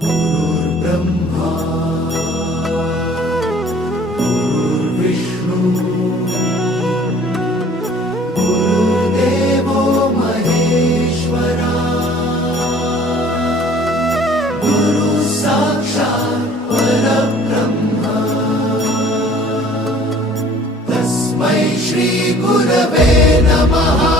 ्रह्माविष्णुर्देवो महेश्वर गुरुः साक्षात् पुरब्रह्म। तस्मै श्रीगुरवे नमः।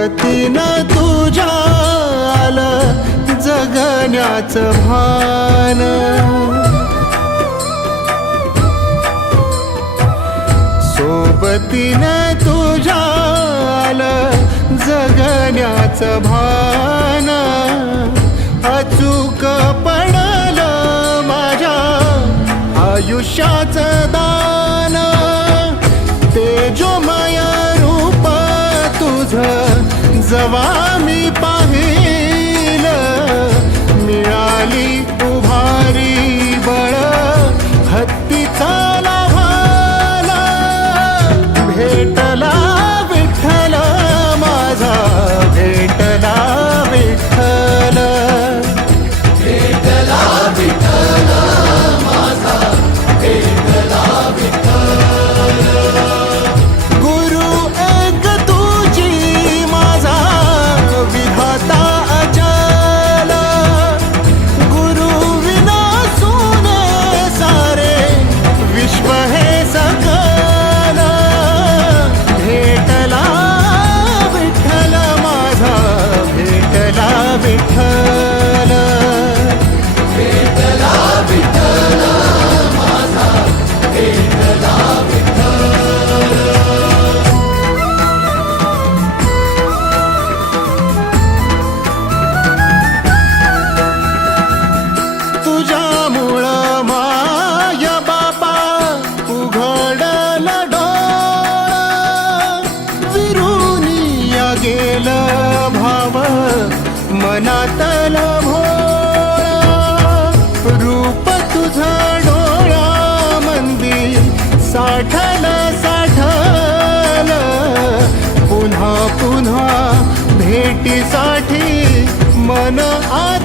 वतीनं तुझ्या आलं जगण्याचं भान. सोबतीनं तुझ्या आलं जगण्याचं भान. अचूक पडलं माझ्या आयुष्याचं செல்லவாமி मनातला भोळा रूप तुझा डोळा मंदिर साठल साठल. पुन्हा पुन्हा भेटीसाठी मन आ